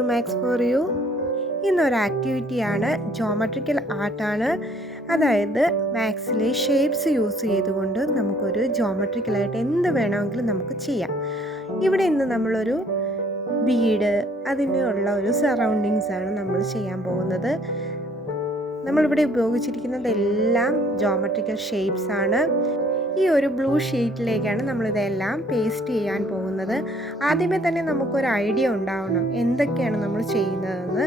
To maths for you. ഇന്നൊരു ആക്ടിവിറ്റിയാണ്, geometrical ആർട്ടാണ്. അതായത് മാത്സിലെ shapes use ചെയ്തുകൊണ്ട് നമുക്കൊരു ജോമെട്രിക്കലായിട്ട് എന്ത് വേണമെങ്കിലും നമുക്ക് ചെയ്യാം. ഇവിടെ ഇന്ന് നമ്മളൊരു വീട്, അതിനുള്ള ഒരു സറൗണ്ടിങ്സാണ് നമ്മൾ ചെയ്യാൻ പോകുന്നത്. നമ്മളിവിടെ ഉപയോഗിച്ചിരിക്കുന്നതെല്ലാം ജോമെട്രിക്കൽ ഷേപ്സ് ആണ്. ഈ ഒരു ബ്ലൂ ഷീറ്റിലേക്കാണ് നമ്മളിതെല്ലാം പേസ്റ്റ് ചെയ്യാൻ പോകുന്നത്. ആദ്യമേ തന്നെ നമുക്കൊരു ഐഡിയ ഉണ്ടാവണം എന്തൊക്കെയാണ് നമ്മൾ ചെയ്യുന്നതെന്ന്.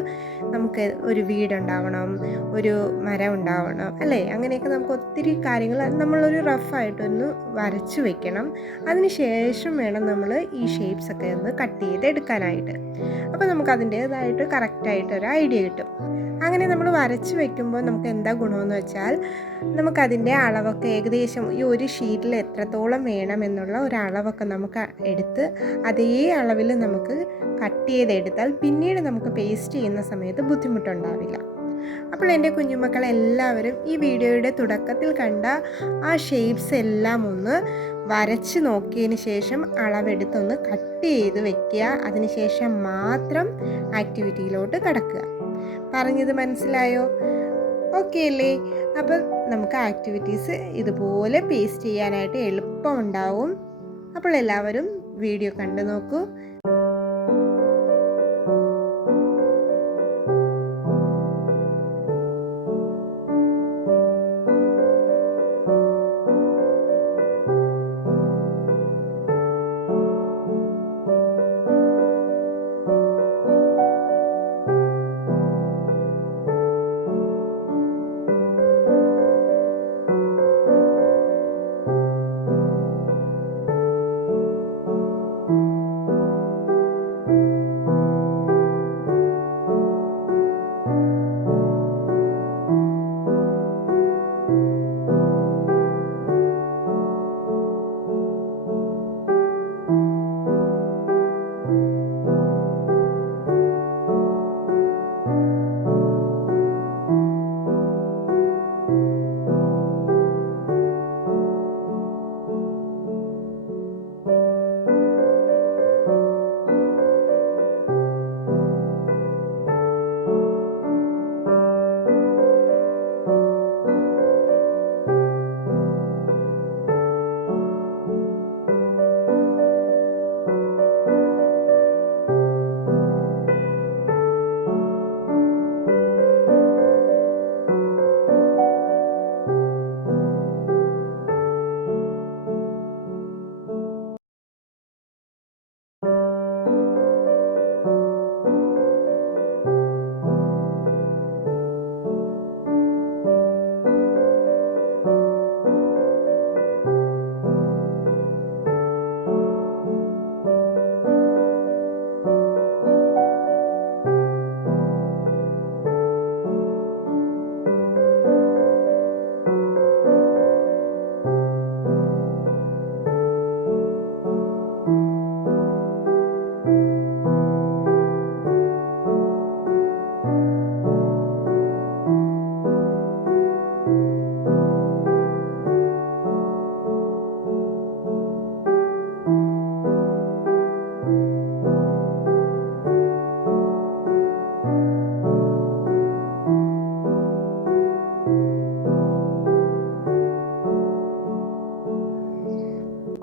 നമുക്ക് ഒരു വീടുണ്ടാവണം, ഒരു മരം ഉണ്ടാവണം, അല്ലേ? അങ്ങനെയൊക്കെ നമുക്ക് ഒത്തിരി കാര്യങ്ങൾ നമ്മളൊരു റഫായിട്ടൊന്ന് വരച്ച് വെക്കണം. അതിന് ശേഷം വേണം നമ്മൾ ഈ ഷേപ്സൊക്കെ ഒന്ന് കട്ട് ചെയ്തെടുക്കാനായിട്ട്. അപ്പോൾ നമുക്ക് അതിൻ്റേതായിട്ട് കറക്റ്റായിട്ടൊരു ഐഡിയ കിട്ടും. അങ്ങനെ നമ്മൾ വരച്ച് വെക്കുമ്പോൾ നമുക്ക് എന്താ ഗുണമെന്ന് വെച്ചാൽ, നമുക്കതിൻ്റെ അളവൊക്കെ ഏകദേശം ഈ ഒരു ഷീറ്റിൽ എത്രത്തോളം വേണമെന്നുള്ള ഒരു അളവൊക്കെ നമുക്ക് എടുത്ത് അതേ അളവിൽ നമുക്ക് കട്ട് ചെയ്തെടുത്താൽ പിന്നീട് നമുക്ക് പേസ്റ്റ് ചെയ്യുന്ന സമയത്ത് ബുദ്ധിമുട്ടുണ്ടാവില്ല. അപ്പോൾ എൻ്റെ കുഞ്ഞുമക്കൾ എല്ലാവരും ഈ വീഡിയോയുടെ തുടക്കത്തിൽ കണ്ട ആ ഷേപ്സ് എല്ലാം ഒന്ന് വരച്ച് നോക്കിയതിന് ശേഷം അളവെടുത്തൊന്ന് കട്ട് ചെയ്ത് വെക്കുക. അതിനുശേഷം മാത്രം ആക്ടിവിറ്റിയിലോട്ട് കടക്കുക. പറഞ്ഞത് മനസ്സിലായോ? ഓക്കെ അല്ലേ? അപ്പം നമുക്ക് ആക്ടിവിറ്റീസ് ഇതുപോലെ പേസ്റ്റ് ചെയ്യാനായിട്ട് എളുപ്പമുണ്ടാവും. അപ്പോൾ എല്ലാവരും വീഡിയോ കണ്ടു നോക്കൂ.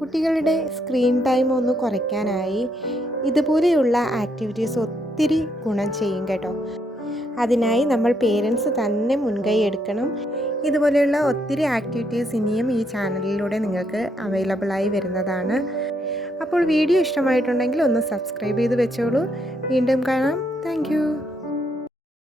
കുട്ടികളുടെ സ്ക്രീൻ ടൈം ഒന്ന് കുറയ്ക്കാനായി ഇതുപോലെയുള്ള ആക്ടിവിറ്റീസ് ഒത്തിരി ഗുണം ചെയ്യും കേട്ടോ. അതിനായി നമ്മൾ പേരൻസ് തന്നെ മുൻകൈ എടുക്കണം. ഇതുപോലെയുള്ള ഒത്തിരി ആക്ടിവിറ്റീസ് ഇനിയും ഈ ചാനലിലൂടെ നിങ്ങൾക്ക് അവൈലബിളായി വരുന്നതാണ്. അപ്പോൾ വീഡിയോ ഇഷ്ടമായിട്ടുണ്ടെങ്കിൽ ഒന്ന് സബ്സ്ക്രൈബ് ചെയ്ത് വെച്ചോളൂ. വീണ്ടും കാണാം. താങ്ക്